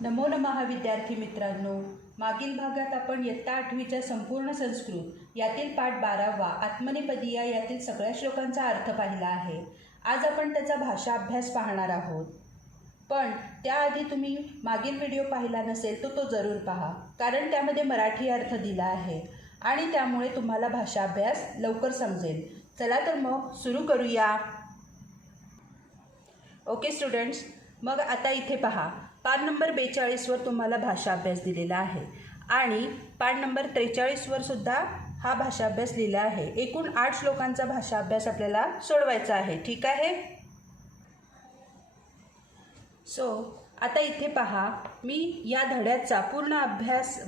नमो नमः विद्यार्थी मित्रांनो, मागील भागात आपण इयत्ता 8वीच्या संपूर्ण संस्कृत यातील पाठ 12वा आत्मनेपदीय यातील सगळ्या श्लोकांचा अर्थ पाहिला आहे. आज आपण त्याचा भाषा अभ्यास पाहणार आहोत. पण त्याआधी तुम्ही मागील व्हिडिओ पाहिला नसेल तो जरूर पहा, कारण त्यामध्ये मराठी अर्थ दिला आहे आणि त्यामुळे तुम्हाला भाषा अभ्यास लवकर समजेल. चला तर मग सुरू करूया. ओके स्टुडंट्स, मग आता इथे पहा, पान नंबर 42वर तुम्हाला भाषा अभ्यास दिलेला आहे आणि पान नंबर 43वर सुद्धा हा भाषा अभ्यास लिहिला आहे. एकूण 8 श्लोकांचा भाषा अभ्यास आपल्याला सोडवायचा आहे. ठीक आहे. आता इथे पहा, मी या धड्याचा पूर्ण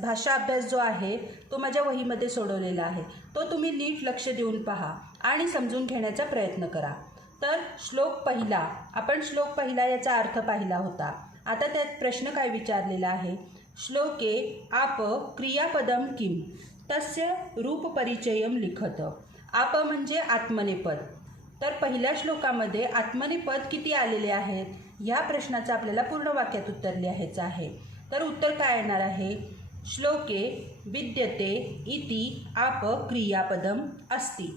भाषा अभ्यास जो आहे तो माझ्या वहीमध्ये सोडवलेला आहे. तो तुम्ही नीट लक्ष देऊन पहा आणि समजून घेण्याचा प्रयत्न करा. तर श्लोक पहिला याचा अर्थ पाहिला होता. आता त्यात प्रश्न काय विचारलेला आहे? श्लोके आप क्रियापदम किम तस्य रूपपरिचयम लिखत. आप म्हणजे आत्मनेपद. तर पहिल्या श्लोकामध्ये आत्मनेपद किती आलेले आहेत? ह्या प्रश्नाचं आपल्याला पूर्ण वाक्यात उत्तर लिहायचं आहे. तर उत्तर काय येणार आहे? श्लोके विद्यते इति आप क्रियापदम अस्ति.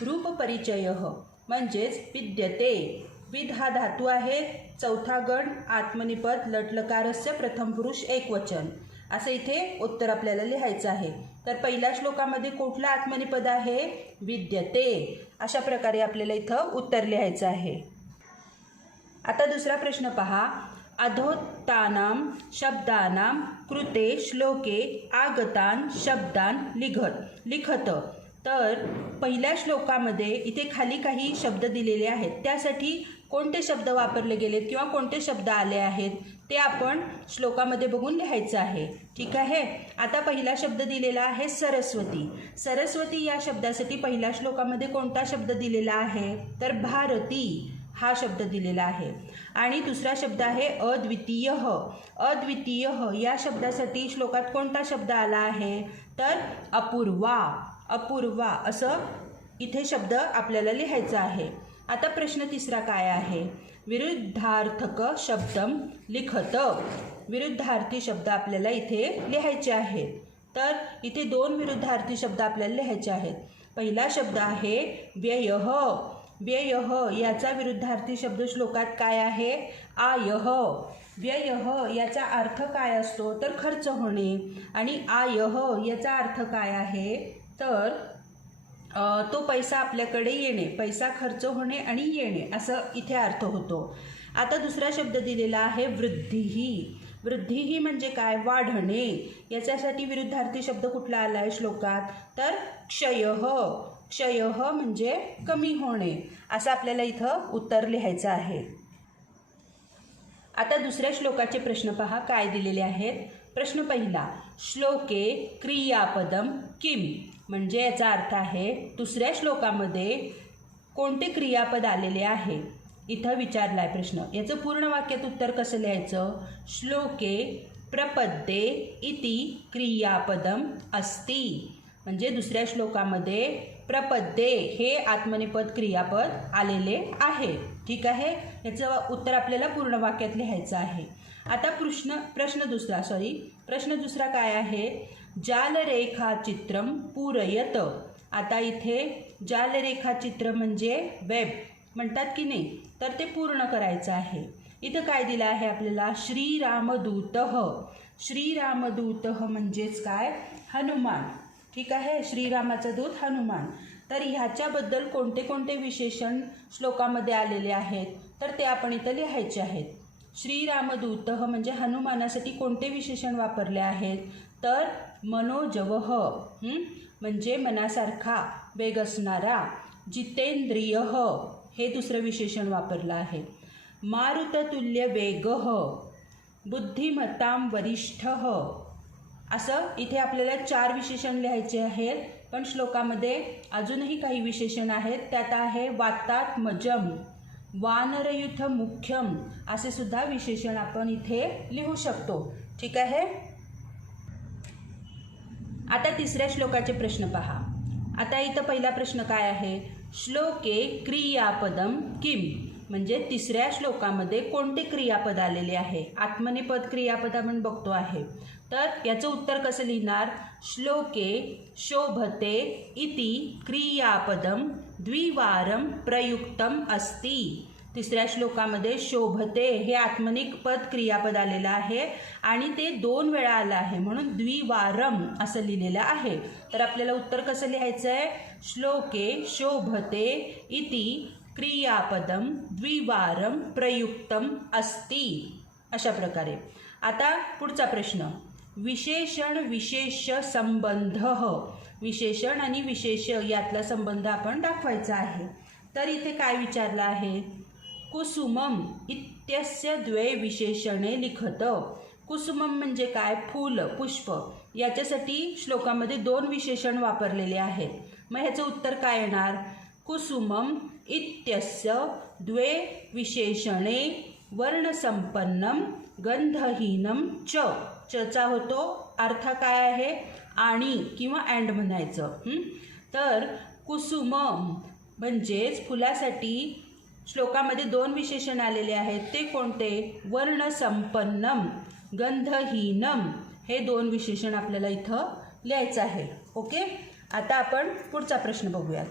रूपपरिचयः म्हणजेच विद्यते, विद हा धातू आहे, चौथा गण, आत्मनेपद, लटलकारस्य प्रथम पुरुष एकवचन, असं इथे उत्तर आपल्याला लिहायचं आहे. तर पहिल्या श्लोकामध्ये कुठला आत्मनेपद आहे? विद्यते. अशा प्रकारे आपल्याला इथं उत्तर लिहायचं आहे. आता दुसरा प्रश्न पहा. अधोक्तानां शब्दानां कृते श्लोके आगतान शब्दान लिखत. तर पहिल्या श्लोकामध्ये इथे खाली काही शब्द दिलेले आहेत, त्यासाठी कोणते शब्द वापरले गेलेत किंवा कोणते शब्द आले आहेत ते आपण श्लोकामध्ये बघून लिहायचं आहे. ठीक आहे. आता पहिला शब्द दिलेला आहे सरस्वती. सरस्वती या शब्दासाठी पहिल्या श्लोकामध्ये कोणता शब्द दिलेला आहे? तर भारती हा शब्द दिलेला आहे. आणि दुसरा शब्द आहे अद्वितीय. अद्वितीय या शब्दासाठी श्लोकात कोणता शब्द आला आहे? तर अपूर्वा. अपूर्वा असं इथे शब्द आपल्याला लिहायचा आहे. आता प्रश्न तिसरा काय आहे? विरुद्धार्थक शब्दम लिखत. विरुद्धार्थी शब्द आपल्याला इथे लिहायचे आहेत. तर इथे 2 विरुद्धार्थी शब्द आपल्याला लिहायचे आहेत. पहिला शब्द आहे व्ययः. व्ययः याचा विरुद्धार्थी शब्द श्लोकात काय आहे? आयः. व्ययः याचा अर्थ काय असतो? तर खर्च होणे. आणि आयः याचा अर्थ काय आहे? तर तो पैसा आपल्याकडे येणे, पैसा खर्च होणे आणि येणे असं इथे अर्थ होतो. आता दुसरा शब्द दिलेला आहे वृद्धिही. वृद्धिही म्हणजे काय? वाढणे. याच्यासाठी विरुद्धार्थी शब्द कुठला आला आहे श्लोकात? तर क्षयः. क्षयः म्हणजे कमी होणे. असं आपल्याला इथं उत्तर लिहायचं आहे. आता दुसऱ्या श्लोकाचे प्रश्न पहा काय दिलेले आहेत. प्रश्न पहिला, श्लोके क्रियापदम किम म्हणजे याचा अर्थ आहे दुसऱ्या श्लोकामध्ये कोणते क्रियापद आलेले आहे इथं विचारला आहे प्रश्न. याचं पूर्ण वाक्यात उत्तर कसं लिहायचं? श्लोके प्रपद्ये इति क्रियापदम अस्ति. म्हणजे दुसऱ्या श्लोकामध्ये प्रपद्ये हे आत्मनेपद क्रियापद आलेले आहे. ठीक आहे. याचं उत्तर आपल्याला पूर्ण वाक्यात लिहायचं आहे. आता प्रश्न दुसरा काय आहे? जालरेखाचित्रम पूरयत. आता इथे जालरेखाचित्र म्हणजे वेब म्हणतात की नाही, तर ते पूर्ण करायचं आहे. इथं काय दिलं आहे आपल्याला? श्रीरामदूतः. श्रीरामदूतः म्हणजेच काय? हनुमान. ठीक आहे. श्रीरामाचा दूत हनुमान. तर ह्याच्याबद्दल कोणते कोणते विशेषण श्लोकामध्ये आलेले आहेत तर ते आपण इथं लिहायचे आहेत. श्रीरामदूतः म्हणजे हनुमानासाठी कोणते विशेषण वापरले आहेत? तर मनोजवः म्हणजे मनासारखा वेग असणारा. जितेंद्रियः हे दुसरं विशेषण वापरलं आहे. मारुततुल्य वेगः, बुद्धिमत्तां वरिष्ठः. असं इथे आपल्याला 4 विशेषण लिहायचे आहेत. पण श्लोकामध्ये अजूनही काही विशेषण आहेत. त्यात आहे वातात्मजम, वानरयुथ मुख्यम असे सुद्धा विशेषण आपण इथे लिहू शकतो. ठीक आहे. आता तिसऱ्या श्लोकाचे प्रश्न पहा. आता इथं पहिला प्रश्न काय आहे? श्लोके क्रियापदम किम म्हणजे तिसऱ्या श्लोकामध्ये कोणते क्रियापद आलेले आहे? आत्मनेपद क्रियापद आपण बघतो आहे. तर याचं उत्तर कसं लिहिणार? श्लोके शोभते इति क्रियापदम द्विवारम प्रयुक्तम अस्ति. तिसऱ्या श्लोकामध्ये शोभते हे आत्मनेपद क्रियापद आलेलं आहे आणि ते 2 वेळा आलं आहे, म्हणून द्विवारम असं लिहिलेलं आहे. तर आपल्याला उत्तर कसं लिहायचं आहे? श्लोके शोभते इति क्रियापदम द्विवारम प्रयुक्तम अस्ति, अशा प्रकारे. आता पुढचा प्रश्न, विशेषण विशेष संबंध. विशेषण आणि विशेष यातला संबंध आपण दाखवायचा आहे. तर इथे काय विचारलं आहे? कुसुमम इत्यस्य द्वे विशेषणे लिखत. कुसुमम म्हणजे काय? फूल, पुष्प. याच्यासाठी श्लोकामध्ये 2 विशेषण वापरलेले आहेत. मग ह्याचं उत्तर काय येणार? कुसुमम इत्यस्य द्वे विशेषणे वर्णसंपन्नम गंधहीनम च. चचा होतो अर्थ काय आहे? आणि किंवा अँड म्हणायचं. तर कुसुमम म्हणजेच फुलासाठी श्लोकामध्ये 2 विशेषण आलेले आहेत. ते कोणते? वर्णसंपन्नम, गंधहीनम हे 2 विशेषण आपल्याला इथं लिहायचं आहे. ओके. आता आपण पुढचा प्रश्न बघूयात.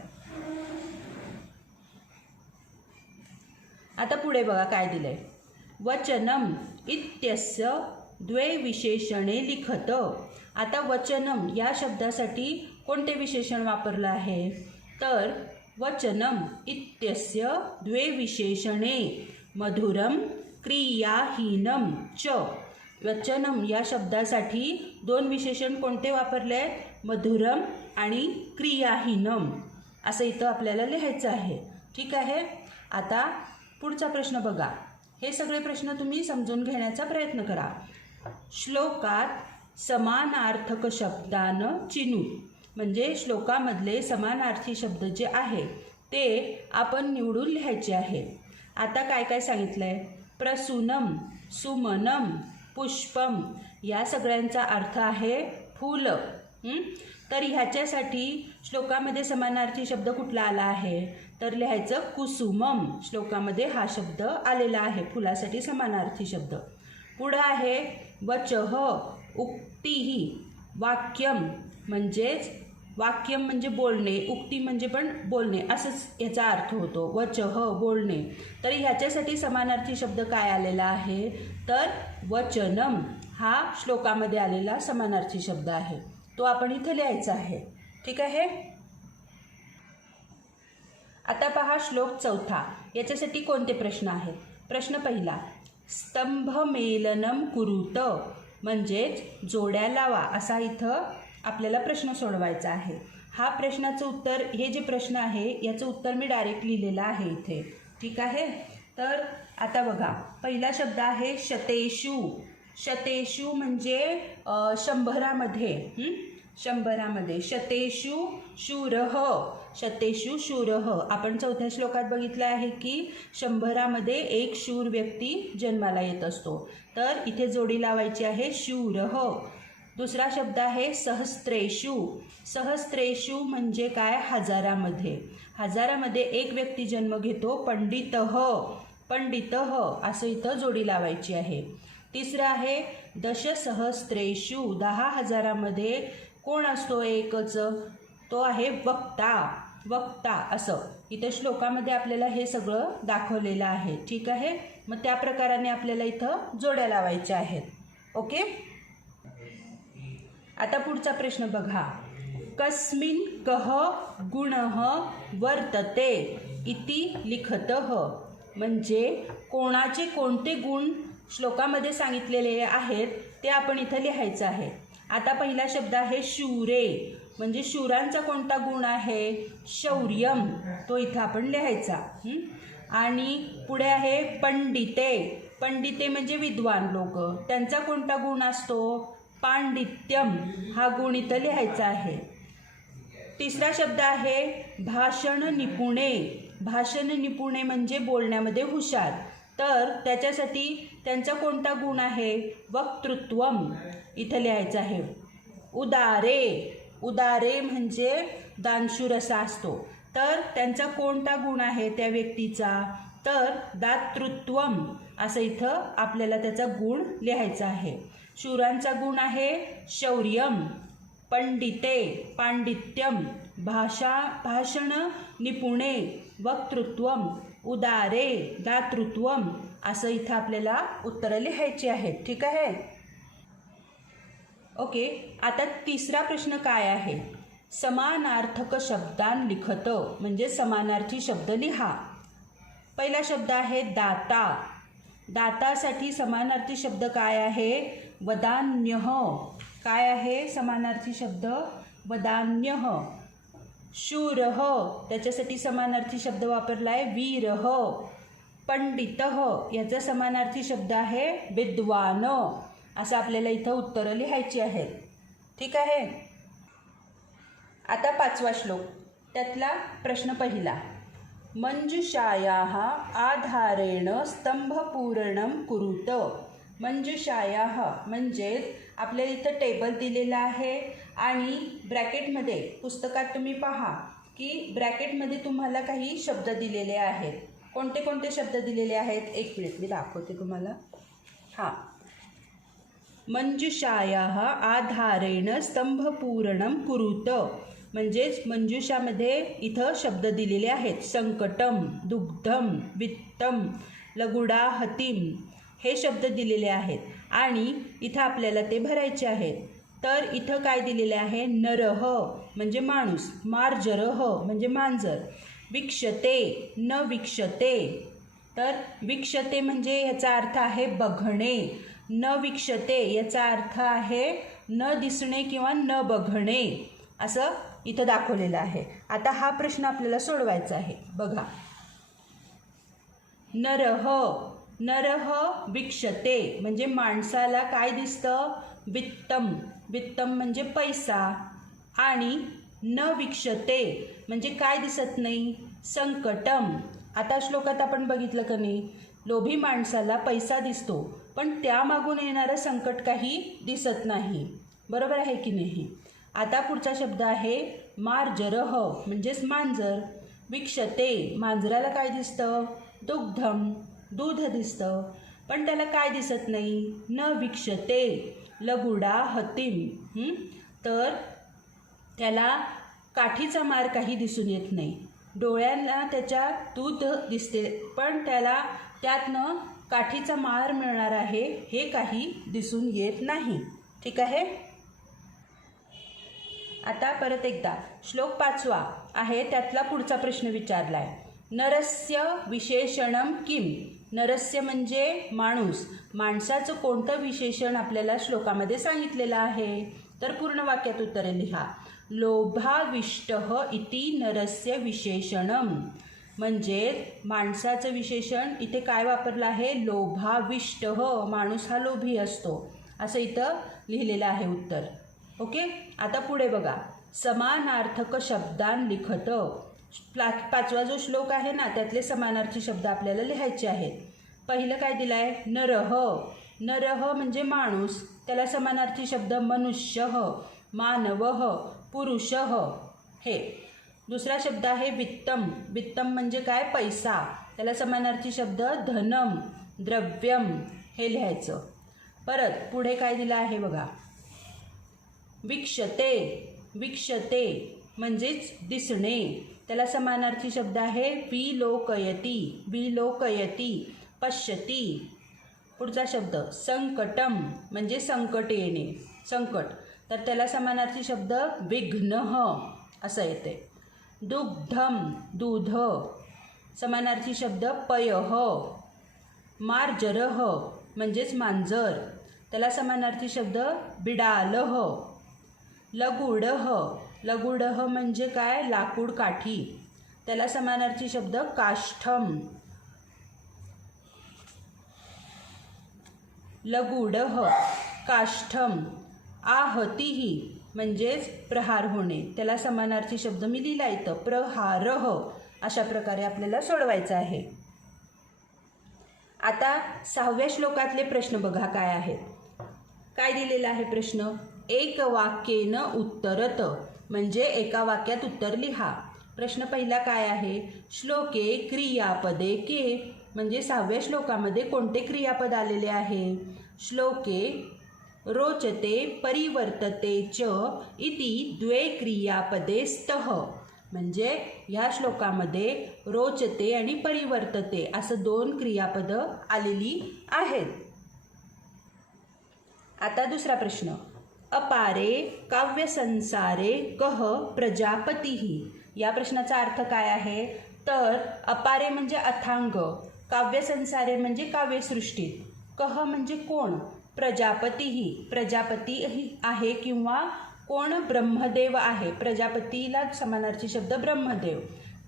आता पुढे बघा काय दिलंय. वचनम इत्यस्य द्वे विशेषणे लिखत. आता वचनम या शब्दासाठी कोणते विशेषण वापरलं आहे? तर वचनम इत्यस्य द्वे विशेषणे मधुरम क्रियाहीनम च. वचनम या शब्दासाठी 2 विशेषण कोणते वापरले आहेत? मधुरम आणि क्रियाहीनम असं इथं आपल्याला लिहायचं आहे. ठीक आहे. आता पुढचा प्रश्न बघा. हे सगळे प्रश्न तुम्ही समजून घेण्याचा प्रयत्न करा. श्लोकात समानार्थक शब्दानं चिनू, म्हणजे श्लोकामधले समानार्थी शब्द जे आहे ते आपण निवडून लिहायचे आहे. आता काय काय सांगितलं आहे? प्रसूनम, सुमनम, पुष्पम या सगळ्यांचा अर्थ आहे फूल. तर ह्याच्यासाठी श्लोकामध्ये समानार्थी शब्द कुठला आला आहे? तर लिहायचं कुसुमम. श्लोकामध्ये हा शब्द आलेला आहे, फुलासाठी समानार्थी शब्द. पुढं आहे वचः उक्तिही. वाक्यम म्हणजेच वाक्यम म्हणजे बोलणे, उक्ती म्हणजे पण बोलणे असंच याचा अर्थ होतो. वचः बोलणे. तर ह्याच्यासाठी समानार्थी शब्द काय आलेला आहे? तर वचनम हा श्लोकामध्ये आलेला समानार्थी शब्द आहे, तो आपण इथे लिहायचा आहे. ठीक आहे. आता पहा श्लोक 4. याच्यासाठी कोणते प्रश्न आहेत? प्रश्न पहिला, स्तंभमेलनम कुरुत म्हणजेच जोड्या लावा असा इथं आपल्याला प्रश्न सोडवायचा आहे. हा प्रश्नाचं उत्तर, हे जे प्रश्न आहे याचं उत्तर मी डायरेक्ट लिहिलेलं आहे इथे. ठीक आहे. तर आता बघा, पहिला शब्द आहे शतेषु. शतेषु म्हणजे 100मध्ये. 100मध्ये. शतेषु शूरः. शतेषु शूरः. आपण 4थ्या श्लोकात बघितलं आहे की 100मध्ये एक शूर व्यक्ती जन्माला येत असतो. तर इथे जोडी लावायची आहे शूरः. दुसरा शब्द आहे सहस्त्रेषु. सहस्त्रेषु म्हणजे काय? 1000मध्ये. 1000मध्ये एक व्यक्ती जन्म घेतो, पंडितः. पंडितः असं इथं जोडी लावायची आहे. तिसरं आहे दशसहस्त्रेषु. 10,000मध्ये कोण असतो? एकच, तो आहे वक्ता. वक्ता असं इथं श्लोकामध्ये आपल्याला हे सगळं दाखवलेलं आहे. ठीक आहे. मग त्या प्रकाराने आपल्याला इथं जोड्या लावायच्या आहेत. ओके. आता पुढचा प्रश्न बघा. कस्मिन् कः गुणः वर्तते इति लिखतः म्हणजे कोणाचे कोणते गुण श्लोकामध्ये सांगितलेले आहेत ते आपण इथं लिहायचं आहे. आता पहिला शब्द आहे शूरे म्हणजे शूरांचा कोणता गुण आहे? शौर्यम. तो इथं आपण लिहायचा. आणि पुढे आहे पंडिते. पंडिते म्हणजे विद्वान लोक, त्यांचा कोणता गुण असतो? पांडित्यम. हा गुण इथं लिहायचा आहे. तिसरा शब्द आहे भाषण निपुणे. भाषण निपुणे म्हणजे बोलण्यामध्ये हुशार, तर त्याच्यासाठी त्यांचा कोणता गुण आहे? वक्तृत्वम. इथं लिहायचं आहे. उदारे. उदारे म्हणजे दानशूर असा असतो, तर त्यांचा कोणता गुण आहे त्या व्यक्तीचा? तर दातृत्वम असं इथं आपल्याला त्याचा गुण लिहायचा आहे. शूरांचा गुण आहे शौर्यम, पंडिते पांडित्यम, भाषण निपुणे वक्तृत्वम, उदारे दातृत्वम असं इथं आपल्याला उत्तरं लिहायची आहेत. ठीक आहे. ओके. आता तिसरा प्रश्न काय आहे? समानार्थक शब्दान लिखत म्हणजे समानार्थी शब्द लिहा. पहिला शब्द आहे दाता. दातासाठी समानार्थी शब्द काय आहे? वदान्यः. काय आहे समानार्थी शब्द? वदान्यः. शूरः त्याच्यासाठी समानार्थी शब्द वापरलाय वीरः. पंडितः याचा समानार्थी शब्द आहे विद्वान. असं आपल्याला इथं उत्तरं लिहायची आहेत. ठीक आहे. आता 5वा श्लोक, त्यातला प्रश्न पहिला. मंजुषायाः आधारेण स्तंभपूरणं कुरुत. मंजुषायाः म्हणजेच आपल्याला इथं टेबल दिलेला आहे आणि ब्रॅकेटमध्ये पुस्तकात तुम्ही पहा की ब्रॅकेटमध्ये तुम्हाला काही शब्द दिलेले आहेत. कोणते कोणते शब्द दिलेले आहेत? एक मिनिट मी दाखवते तुम्हाला. हां. मंजुषायाः आधारेण स्तंभपूरणं कुरुत म्हणजेच मंजुषामध्ये इथं शब्द दिलेले आहेत. संकटम, दुग्धम, वित्तम, लगुडाहतीम हे शब्द दिलेले आहेत आणि इथं आपल्याला ते भरायचे आहेत. तर इथं काय दिलेले आहे? नरह म्हणजे माणूस, मार्जरह म्हणजे मांजर, विक्षते न विक्षते. तर विक्षते म्हणजे याचा अर्थ आहे बघणे, न विक्षते याचा अर्थ आहे न दिसणे किंवा न बघणे असं इथं दाखवलेलं आहे. आता हा प्रश्न आपल्याला सोडवायचा आहे. बघा. नरह, नरह विक्षते म्हणजे माणसाला काय दिसतं? वित्तम, वित्तम म्हणजे पैसा. आणि न विक्षते म्हणजे काय दिसत नाही? संकटम. आता श्लोकात आपण बघितलं का नाही? लोभी माणसाला पैसा दिसतो पण त्यामागून येणारं संकट काही दिसत नाही. बरोबर आहे की नाही? आता पुढचा शब्द आहे मार्जरह म्हणजेच मांजर. विक्षते मांजराला काय दिसतं? दुग्धम दूध दिसतं पण त्याला काय दिसत नाही? न विक्षते लगुडाहतीम. तर त्याला काठीचा मार काही दिसून येत नाही. डोळ्यांना त्याच्या दूध दिसते पण त्याला त्यातनं काठीचा मार मिळणार आहे हे काही दिसून येत नाही. ठीक आहे. आता परत एकदा श्लोक 5वा आहे त्यातला पुढचा प्रश्न विचारलाय. नरस्य विशेषणम किम. नरस्य म्हणजे माणूस. माणसाचं कोणतं विशेषण आपल्याला श्लोकामध्ये सांगितलेलं आहे? तर पूर्ण वाक्यात उत्तरे लिहा. लोभाविष्टः इति नरस्य विशेषणम. म्हणजे माणसाचं विशेषण इथे काय वापरलं आहे? लोभाविष्टः. माणूस हा लोभी असतो असं इथं लिहिलेलं आहे उत्तर. ओके. आता पुढे बघा. समानार्थक शब्दान लिखत. 5वा जो श्लोक आहे ना त्यातले समानार्थी शब्द आपल्याला लिहायचे आहेत. पहिलं काय दिलंय? नरह. नरह म्हणजे माणूस. त्याला समानार्थी शब्द मनुष्यः, मानवः, पुरुषः हे. दुसरा शब्द आहे वित्तम. वित्तम म्हणजे काय? पैसा. त्याला समानार्थी शब्द धनम, द्रव्यम हे लिहायचं. परत पुढे काय दिलं आहे बघा. विक्षते. विक्षते म्हणजेच दिसणे. त्याला समानार्थी शब्द आहे विलोकयती. विलोकयती पश्यती. पुढचा शब्द संकटम म्हणजे संकट येणे, संकट. तर त्याला समानार्थी शब्द विघ्नः असं येते. दुग्धम दूध. समानार्थी शब्द पयः. मार्जरः म्हणजेच मांजर. त्याला समानार्थी शब्द बिडालः. लगुडः. लगुडः म्हणजे काय? लाकूड काठी. त्याला समानार्थी शब्द काष्ठम. लगुडः काष्ठम. आहतीही म्हणजेच प्रहार होणे. त्याला समानार्थी शब्द मी लिहिला इथं प्रहारः. अशा प्रकारे आपल्याला सोडवायचं आहे. आता 6व्या श्लोकातले प्रश्न बघा काय आहेत. काय दिलेला आहे प्रश्न? एक वाक्येन उत्तरत म्हणजे एका वाक्यात उत्तर लिहा. प्रश्न पहिला काय आहे? श्लोके क्रियापदे के, म्हणजे 6व्या श्लोकामध्ये कोणते क्रियापद आलेले आहे? श्लोके रोचते परिवर्तते च इति द्वे क्रियापदे स्तः, म्हणजे ह्या श्लोकामध्ये रोचते आणि परिवर्तते असं 2 क्रियापदं आलेली आहेत. आता दुसरा प्रश्न. अपारे काव्यसंसारे कः प्रजापतिः, या प्रश्नाचा अर्थ काय आहे? तर अपारे म्हणजे अथांग, काव्यसंसारे म्हणजे काव्यसृष्टीत, कः म्हणजे कोण, प्रजापतिः प्रजापती आहे किंवा कोण? ब्रह्मदेव आहे. प्रजापतीला समानार्थी शब्द ब्रह्मदेव.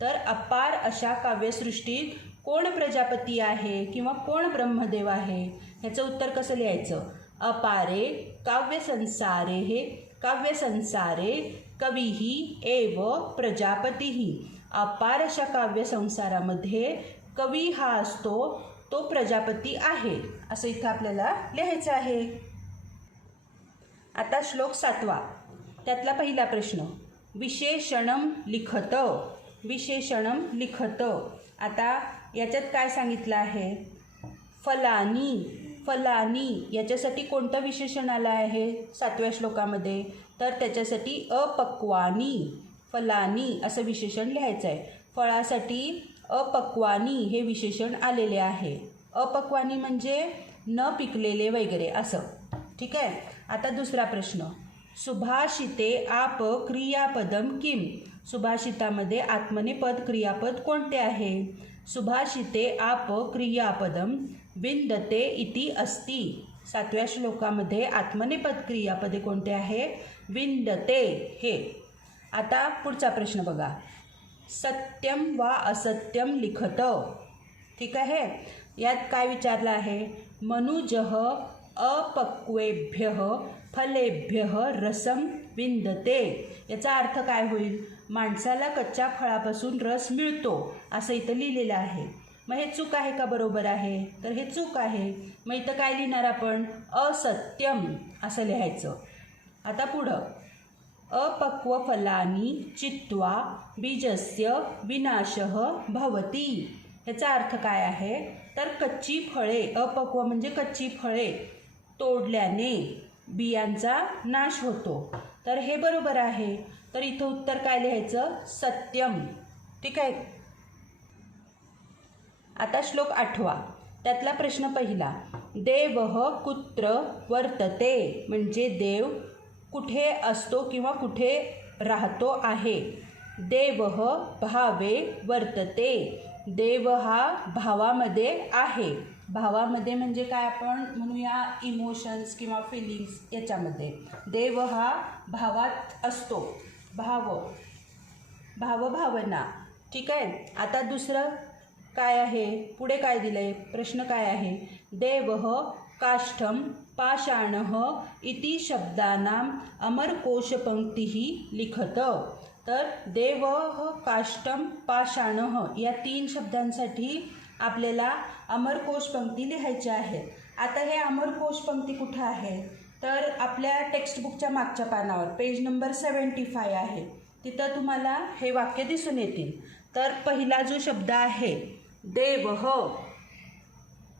तर अपार अशा काव्यसृष्टीत कोण प्रजापती आहे किंवा कोण ब्रह्मदेव आहे? ह्याचं उत्तर कसं लिहायचं? अपारे काव्यसंसारे हे काव्यसंसारे कविः एव प्रजापतिः, अपार अशा काव्यसंसारामध्ये कवी हा असतो, तो प्रजापती आहे, असं इथं आपल्याला लिहायचं आहे. आता श्लोक 7वा, त्यातला पहिला प्रश्न. विशेषणम लिखत, विशेषणम लिखत. आता याच्यात काय सांगितलं आहे? फलानी, फलानी याच्यासाठी कोणतं विशेषण आलं आहे 7व्या श्लोकामध्ये? तर त्याच्यासाठी अपक्वानी, फलानी असं विशेषण लिहायचं आहे. फळासाठी अपक्वानी हे विशेषण आलेले आहे. अपक्वानी म्हणजे न पिकलेले वगैरे असं. ठीक आहे. आता दुसरा प्रश्न. सुभाषिते आप क्रियापदम किम, सुभाषितामध्ये आत्मनेपद क्रियापद कोणते आहे? सुभाषिते आप क्रियापदम विंदते इति अस्ति, 7व्या श्लोकामध्ये आत्मनेपद क्रियापदे कोणते आहे? विंदते हे. आता पुढचा प्रश्न बघा. सत्यम वा असत्यम लिखत. ठीक आहे. यात काय विचारलं आहे? मनुजः अपक्वेभ्यः फलेभ्यः रसम विंदते. याचा अर्थ काय होईल? माणसाला कच्च्या फळापासून रस मिळतो असं इथं लिहिलेलं आहे. मग हे चूक आहे का बरोबर आहे? तर हे चूक आहे. मग इथं काय लिहिणार आपण? असत्यम असं लिहायचं. आता पुढं. अपक्व फलानी चित्वा बीजस्य विनाशः भवति. ह्याचा अर्थ काय आहे? तर कच्ची फळे, अपक्व म्हणजे कच्ची फळे तोडल्याने बियांचा नाश होतो. तर हे बरोबर आहे. तर इथं उत्तर काय लिहायचं? सत्यम. ठीक आहे. आता श्लोक 8वा, त्यातला प्रश्न पहिला. देवः कुत्र वर्तते, म्हणजे देव कुठे असतो किंवा कुठे राहतो आहे. देवः भावे वर्तते, देव हा भावामध्ये आहे. भावामध्ये म्हणजे काय आपण म्हणूया? इमोशन्स किंवा फिलिंग्स याच्यामध्ये. देव हा भावात असतो, भावभावना. ठीक आहे. आता दुसरं काय आहे? पुढे काय दिलंय? प्रश्न काय आहे? देवः काष्ठम पाषाणः इति शब्दानां अमरकोशपंक्तिः लिखत. तर देवः काष्ठम पाषाणः या 3 शब्दांसाठी आपल्याला अमरकोश पंक्ती लिहायच्या आहेत. आता हे अमरकोश पंक्ती कुठे आहे? तर आपल्या टेक्स्टबुकच्या मागच्या पानावर पेज नंबर 75 आहे. तिथं तुम्हाला हे वाक्य दिसून येतील. तर पहिला जो शब्द आहे देवः,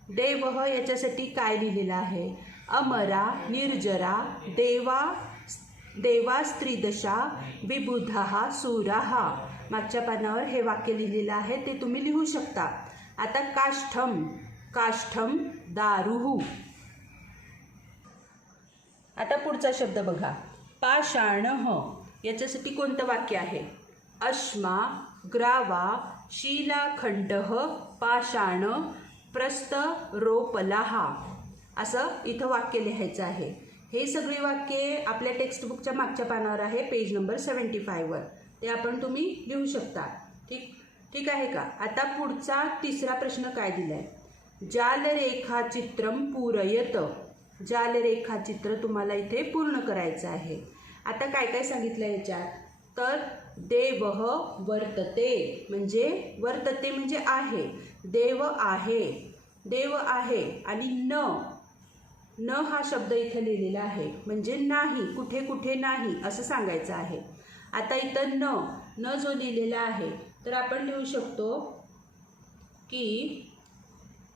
देवः याच्यासाठी काय लिहिलेलं आहे? अमरा निर्जरा देवा स्त्रीदशा विबुधः सूराः. मागच्या पानावर हे वाक्य लिहिलेलं आहे, ते तुम्ही लिहू शकता. आता काष्ठम, काष्ठम दारुः. आता पुढचा शब्द बघा. पाषाणः याच्यासाठी कोणतं वाक्य आहे? अश्मा ग्रावा शिलाखंडः पाषाण प्रस्तरोपलाः असं इथं वाक्य लिहायचं आहे. हे सगळी वाक्ये आपल्या टेक्स्टबुकच्या मागच्या पानावर आहे, पेज नंबर 75 वर. ते आपण तुम्ही लिहू शकता. ठीक आहे का? आता पुढचा तिसरा प्रश्न काय दिलाय? जालरेखाचित्रम पूरयत. जालरेखाचित्र तुम्हाला इथे पूर्ण करायचं आहे. आता काय काय सांगितलं याच्यात? तर देवः वर्तते, म्हणजे वर्तते म्हणजे आहे, देव आहे, देव आहे. आणि न हा शब्द इथे लिहिलेला आहे, म्हणजे नाही, कुठे कुठे नाही असं सांगायचं आहे. आता इथं न जो लिहिलेला आहे तर आपण लिहू शकतो की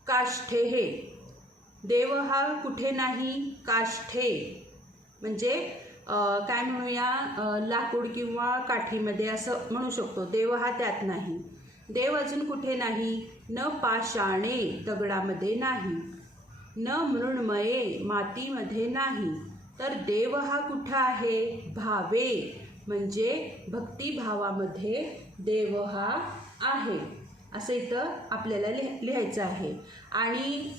काष्ठे हे. देव हा कुठे नाही, काष्ठे म्हणजे काय म्हणूया लाकूड किंवा काठीमध्ये असं म्हणू शकतो. देव हा त्यात नाही. देव अजून कुठे नाही, न पाषाणे दगडामध्ये नाही, न मृण्मये मातीमध्ये नाही. तर देव हा कुठं आहे, भावे म्हणजे भक्तिभावामध्ये देव हा आहे असं इथं आपल्याला लिहायचं आहे. आणि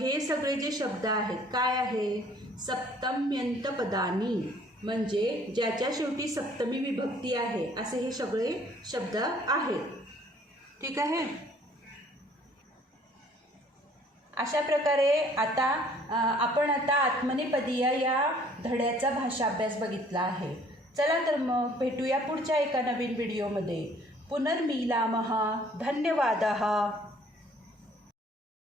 हे सगळे जे शब्द आहेत काय आहे, सप्तम्यंत पदानी म्हणजे ज्याच्या शेवटी सप्तमी विभक्ती आहे असे हे सगळे शब्द आहेत. ठीक आहे. अशा प्रकारे आता आपण आत्मनेपदीय या धड्याचा भाषा अभ्यास बघितला आहे. चला तर मग भेटूया पुढच्या एका नवीन व्हिडिओमध्ये. पुनर्मिलामः. धन्यवादः.